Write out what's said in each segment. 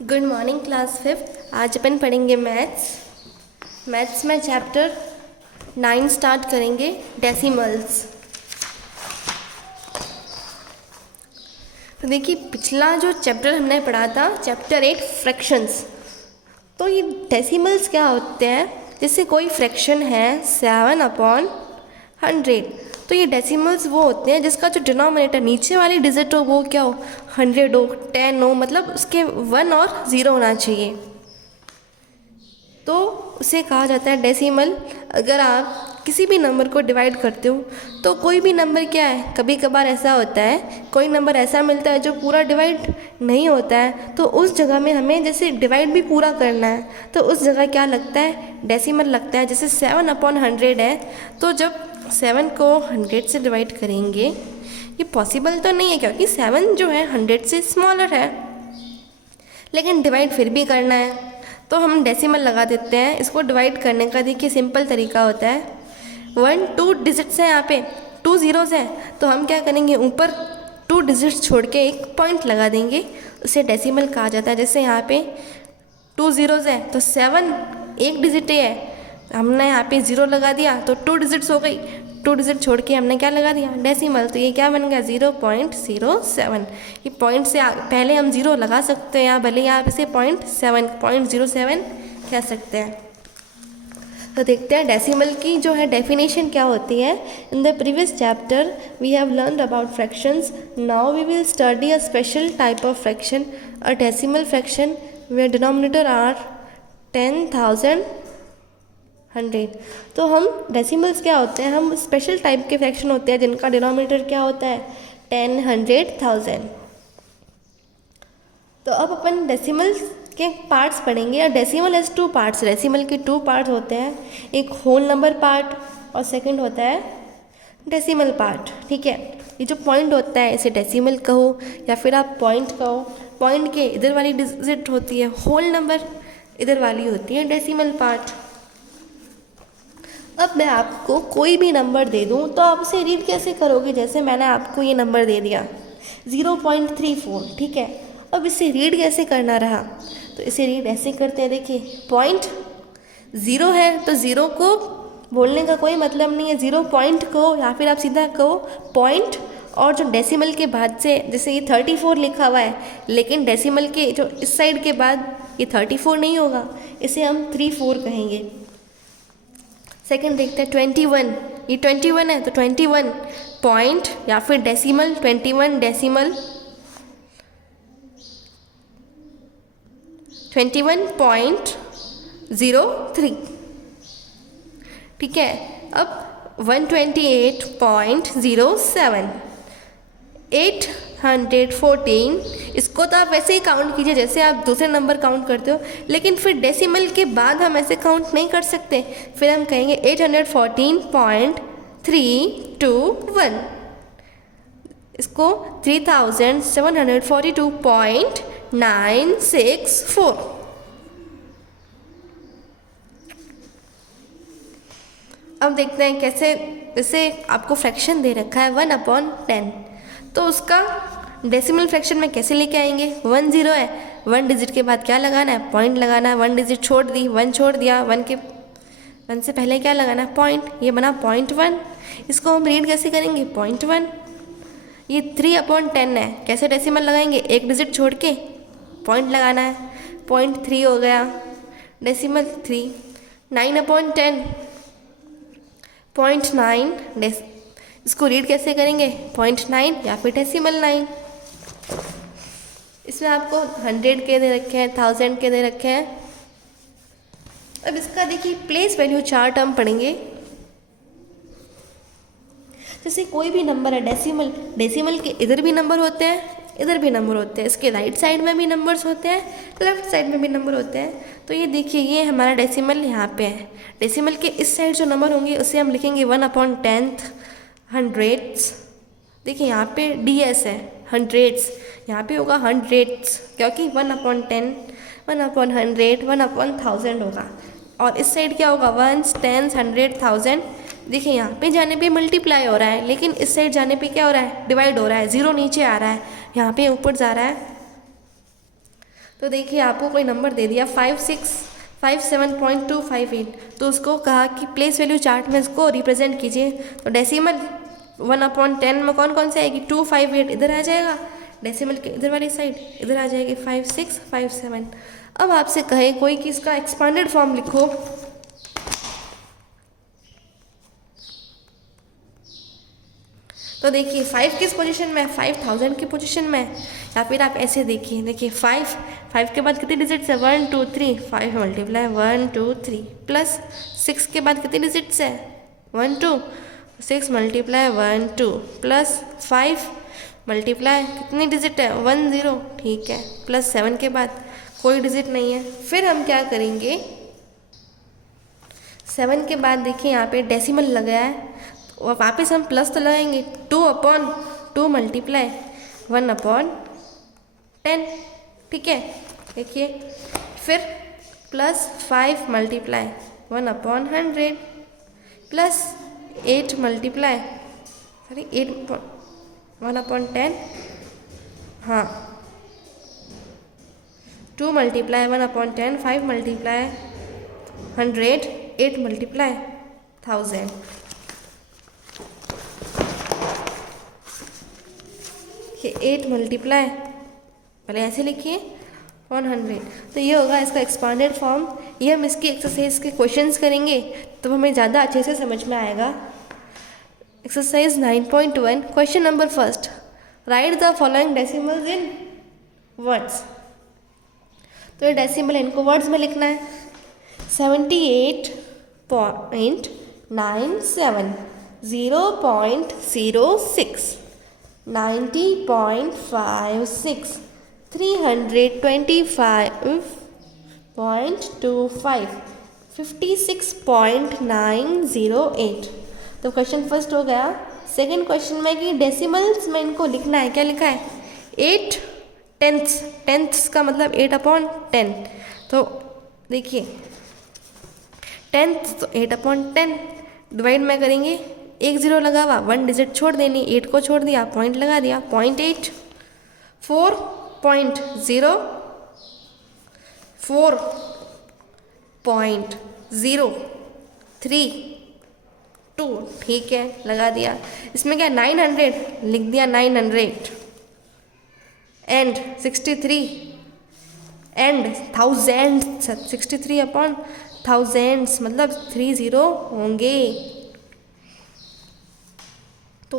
Good morning class fifth. आज अपन पढ़ेंगे maths में चैप्टर 9 स्टार्ट करेंगे, डेसिमल्स। तो देखिए, पिछला जो चैप्टर हमने पढ़ा था चैप्टर 8 फ्रैक्शंस। तो ये डेसिमल्स क्या होते हैं? जैसे कोई फ्रैक्शन है 7/100, तो ये डेसिमल्स वो होते हैं जिसका जो डिनोमिनेटर नीचे वाली डिजिट हो वो क्या हो, 100 हो, 10 हो, मतलब उसके 1 और 0 होना चाहिए, तो उसे कहा जाता है डेसिमल। अगर आप किसी भी नंबर को डिवाइड करते हो तो कोई भी नंबर क्या है, कभी कभार ऐसा होता है कोई नंबर ऐसा मिलता है जो पूरा डिवाइड नहीं होता है, तो उस जगह में हमें जैसे डिवाइड भी पूरा करना है तो उस जगह क्या लगता है, डेसिमल लगता है। जैसे 7/100 है, तो जब 7 को 100 से डिवाइड करेंगे, ये पॉसिबल तो नहीं है क्योंकि 7 जो है 100 से स्मॉलर है, लेकिन डिवाइड फिर भी करना है तो हम डेसिमल लगा देते हैं। इसको डिवाइड करने का देखिए सिंपल तरीका होता है, 1 2 डिजिट्स हैं, यहाँ पे 2 ज़ीरोज़ हैं, तो हम क्या करेंगे, ऊपर 2 डिजिट्स छोड़ के एक पॉइंट लगा देंगे, उसे डेसिमल कहा जाता है। जैसे यहाँ पे 2 ज़ीरोज़ हैं तो 7 एक डिजिट है, हमने यहाँ पे 0 लगा दिया तो 2 डिजिट्स हो गई, 2 डिजिट छोड़ के हमने क्या लगा दिया, डेसिमल, तो ये क्या बन गया 0.07। ये पॉइंट से पहले हम 0 लगा सकते हैं, यहाँ भले यहाँ पे से 0.07 कह सकते हैं। तो देखते हैं डेसिमल की जो है डेफिनेशन क्या होती है। In the previous chapter we have learned about fractions, now we will study a special type of fraction, a decimal fraction where denominator are 10,000 100। तो हम डेसिमल्स क्या होते हैं, हम स्पेशल टाइप के फ्रैक्शन होते हैं जिनका डिनोमिनेटर क्या होता है 10, 100, 1000। तो अब अपन डेसिमल्स के पार्ट्स पढ़ेंगे। और डेसिमल हैज़ 2 पार्ट्स, डेसिमल के 2 पार्ट्स होते हैं, एक होल नंबर पार्ट और सेकंड होता है डेसिमल पार्ट। ठीक है, ये जो पॉइंट होता है इसे डेसिमल कहो या फिर आप पॉइंट कहो। पॉइंट के इधर वाली डिजिट होती है होल नंबर, इधर वाली होती है डेसिमल पार्ट। अब मैं आपको कोई भी नंबर दे दूं तो आप उसे रीड कैसे करोगे? जैसे मैंने आपको ये नंबर दे दिया 0.34, ठीक है। अब इसे रीड कैसे करना रहा, तो इसे रीड ऐसे करते हैं। देखिए, पॉइंट 0 है तो 0 को बोलने का कोई मतलब नहीं है, 0 पॉइंट कहो या फिर आप सीधा कहो पॉइंट। और जो डेसिमल के बाद से, जैसे ये 34 लिखा हुआ है, लेकिन डेसिमल के जो इस साइड के बाद ये 34 नहीं होगा, इसे हम 34 कहेंगे। सेकंड देखते हैं 21, ये 21 है तो 21 पॉइंट या फिर डेसिमल, 21 डेसिमल, 21.03। ठीक है, अब 128.07, 814, इसको तो आप वैसे ही काउंट कीजिए जैसे आप दूसरे नंबर काउंट करते हो, लेकिन फिर डेसिमल के बाद हम ऐसे काउंट नहीं कर सकते, फिर हम कहेंगे 814.321, इसको 3742.964। अब देखते हैं कैसे, जैसे आपको फ्रैक्शन दे रखा है 1/10, तो उसका डेसिमल फ्रैक्शन में कैसे लेके आएंगे। 1 0 है, 1 डिजिट के बाद क्या लगाना है, पॉइंट लगाना है, 1 डिजिट छोड़ दी, 1 छोड़ दिया, 1 से पहले क्या लगाना है, पॉइंट, ये बना 0.1। इसको हम रीड कैसे करेंगे 0.1। ये 3/10 है, कैसे डेसिमल लगाएंगे, एक डिजिट छोड़ के पॉइंट लगाना है, 0.3 हो गया, डेसिमल 3। 9/10 0.9, इसको रीड कैसे करेंगे 0.9 या फिर डेसिमल 9। इसमें आपको 100 के दे रखे हैं, 1000 के दे रखे हैं। अब इसका देखिए प्लेस वैल्यू चार्ट हम पढ़ेंगे। जैसे कोई भी नंबर है डेसिमल, डेसिमल के इधर भी नंबर होते हैं, इधर भी नंबर होते हैं, इसके राइट साइड में भी नंबर्स होते हैं, लेफ्ट साइड में भी नंबर होते हैं। तो ये देखिए, ये हमारा डेसिमल यहाँ पे है, डेसिमल के इस साइड जो नंबर होंगे उसे हम लिखेंगे 1/10 हंड्रेड्स। देखिए यहाँ पे DS है, हंड्रेड्स, यहाँ पे होगा हंड्रेड्स क्योंकि 1/10, 1/100, 1/1000 होगा। और इस साइड क्या होगा, 1s, 10s, 100, 1000। देखिए यहाँ पे जाने पे मल्टीप्लाई हो रहा है, लेकिन इस साइड जाने पे क्या हो रहा है, डिवाइड हो रहा है, 0 नीचे आ रहा है, यहाँ पे ऊपर जा रहा है। तो देखिए आपको कोई नंबर दे दिया 5657.258, तो उसको कहा कि प्लेस वैल्यू चार्ट में इसको रिप्रेजेंट कीजिए। तो डेसिमल 1/10 में कौन कौन से आएगी, 258 इधर आ जाएगा, डेसिमल के इधर वाली साइड इधर आ जाएगी 5657। अब आपसे कहे कोई कि इसका एक्सपांडेड फॉर्म लिखो, तो देखिए 5 किस पोजीशन में है, 5000 की पोजीशन में है। या फिर आप ऐसे देखिए 5 के बाद कितने डिजिट्स है, 1 2 3, 5 मल्टीप्लाई 1 2 3 प्लस 6 के बाद कितने डिजिट्स है, 1 2, 6 मल्टीप्लाई 1 2 प्लस 5 मल्टीप्लाई कितनी डिजिट है, 1 0, ठीक है, प्लस 7 के बाद कोई डिजिट नहीं है। फिर हम क्या करेंगे, 7 के बाद देखिए यहाँ पे डेसिमल लगाया है, और वापस हम प्लस तो लगाएंगे, 2/2 मल्टीप्लाई 1/10, ठीक है, देखिए फिर प्लस 5 मल्टीप्लाई 1/100 प्लस 8 मल्टीप्लाई 1/10, हाँ 2 मल्टीप्लाई 1/10, 5 मल्टीप्लाई 100, 8 मल्टीप्लाई 1000। ये 8 मल्टीप्लाई, पहले ऐसे लिखिए 100, तो ये होगा इसका एक्सपांडेड फॉर्म। ये हम इसकी एक्सरसाइज के क्वेश्चंस करेंगे तो हमें ज़्यादा अच्छे से समझ में आएगा। Exercise 9.1 question number first, right the following decimals in words. तो ये डेसिमल इनको वर्ड्स में लिखना है, 78.97, 0.06, 90.56, 325.25, 56.908। तो क्वेश्चन फर्स्ट हो गया। सेकंड क्वेश्चन में कि डेसिमल्स में इनको लिखना है, क्या लिखा है, 8/10, टेंथ्स का मतलब 8/10। तो देखिए 10th तो 8/10 डिवाइड में करेंगे, 1 0 लगा हुआ, 1 डिजिट छोड़ देनी, 8 को छोड़ दिया, पॉइंट लगा दिया, 0.8, 4.0, 4.032, ठीक है, लगा दिया। इसमें क्या 900 लिख दिया, 900 एंड 63 एंड 1000, 63/1000 मतलब 30 होंगे। तो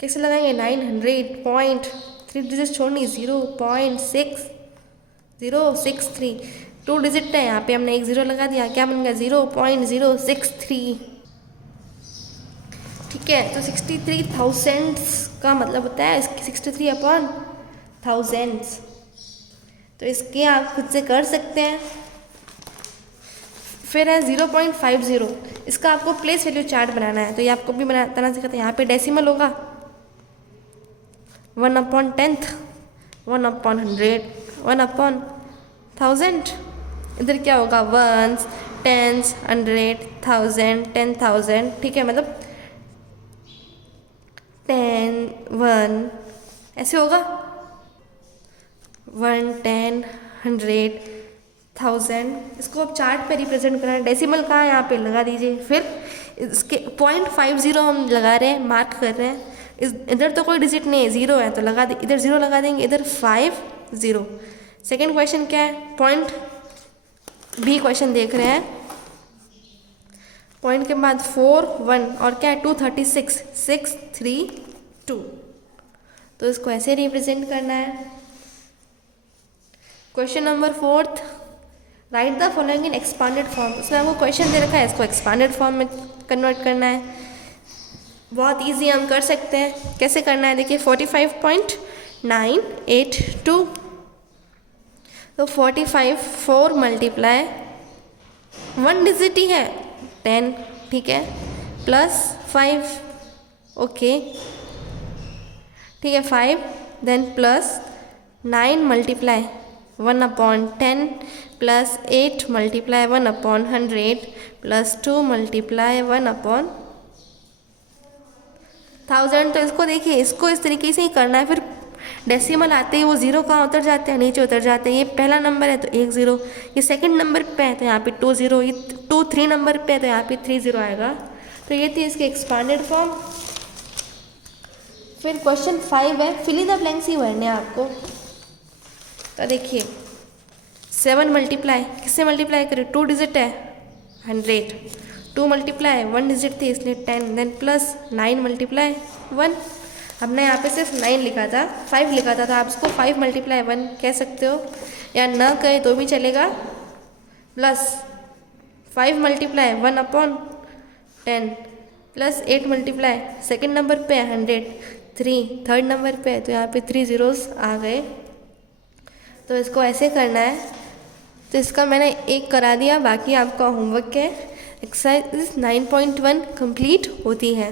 कैसे लगाएंगे, 900.3 डिजिट छोड़नी, 0.6063, 2 डिजिट है, यहाँ पे हमने 1 0 लगा दिया, क्या बन गया 0.063, ठीक है। तो 63,000 का मतलब होता है 63/1000। तो इसके आप खुद से कर सकते हैं। फिर है 0.50, इसका आपको प्लेस वैल्यू चार्ट बनाना है, तो ये आपको भी बनाना सिखाते हैं। यहाँ पे डेसिमल होगा 1/10, 1/100, 1/1000। इधर क्या होगा, 1s, 10s, 100, 1000, 10,000, ठीक है, मतलब 10, 1 ऐसे होगा, 1 10 100 1000। इसको अब चार्ट पे रिप्रेजेंट करना है। डेसिमल कहाँ है, यहाँ पे लगा दीजिए। फिर इसके 0.50 हम लगा रहे हैं, मार्क कर रहे हैं। इधर तो कोई डिजिट नहीं है, 0 है, तो लगा दे, इधर 0 लगा देंगे, इधर 5 0। सेकेंड क्वेश्चन क्या है, पॉइंट बी क्वेश्चन देख रहे हैं। पॉइंट के बाद 4 1 और क्या है 236 6 3 2, तो इसको ऐसे रिप्रेजेंट करना है। Question number 4, right the following in expanded form. उसमें आपको क्वेश्चन दे रखा है, इसको एक्सपांडेड फॉर्म में कन्वर्ट करना है। बहुत इजी हम कर सकते हैं। कैसे करना है, देखिए 45.982, तो 45 4 मल्टीप्लाई 1 डिजिट ही है 10, ठीक है, प्लस 5, ओके, ठीक है, 5 then plus 9 multiply 1/10 plus 8 multiply 1/100 plus 2 multiply 1/1000। तो इसको देखिए, इसको इस तरीके से ही करना है। फिर डेसिमल आते ही वो ज़ीरो कहाँ उतर जाते हैं, नीचे उतर जाते हैं। ये पहला नंबर है तो 1 ज़ीरो, ये सेकंड नंबर पे है तो यहाँ पे 2 ज़ीरो, ये 2 3 नंबर पे है तो यहाँ पे 3 ज़ीरो आएगा। तो ये थी इसकी एक्सपांडेड फॉर्म। फिर क्वेश्चन 5 है, फिल इन द ब्लैंक्स ही भरने हैं आपको। तो देखिए 7 मल्टीप्लाई किससे मल्टीप्लाई करें, 2 डिजिट है 100, 2 मल्टीप्लाई 1 डिजिट थी इसलिए 10, देन प्लस 9 मल्टीप्लाई 1। हमने यहाँ पे सिर्फ 9 लिखा था, 5 लिखा था, तो आप इसको 5 मल्टीप्लाई 1 कह सकते हो, या ना कहे तो भी चलेगा। Plus 5 multiply 1 upon 10 plus 8 multiply second number पे है 100, 3 थर्ड नंबर पे है तो यहाँ पे 3 ज़ीरोस आ गए। तो इसको ऐसे करना है। तो इसका मैंने एक करा दिया, बाकी आपका होमवर्क है। एक्सरसाइज 9.1 कंप्लीट होती है।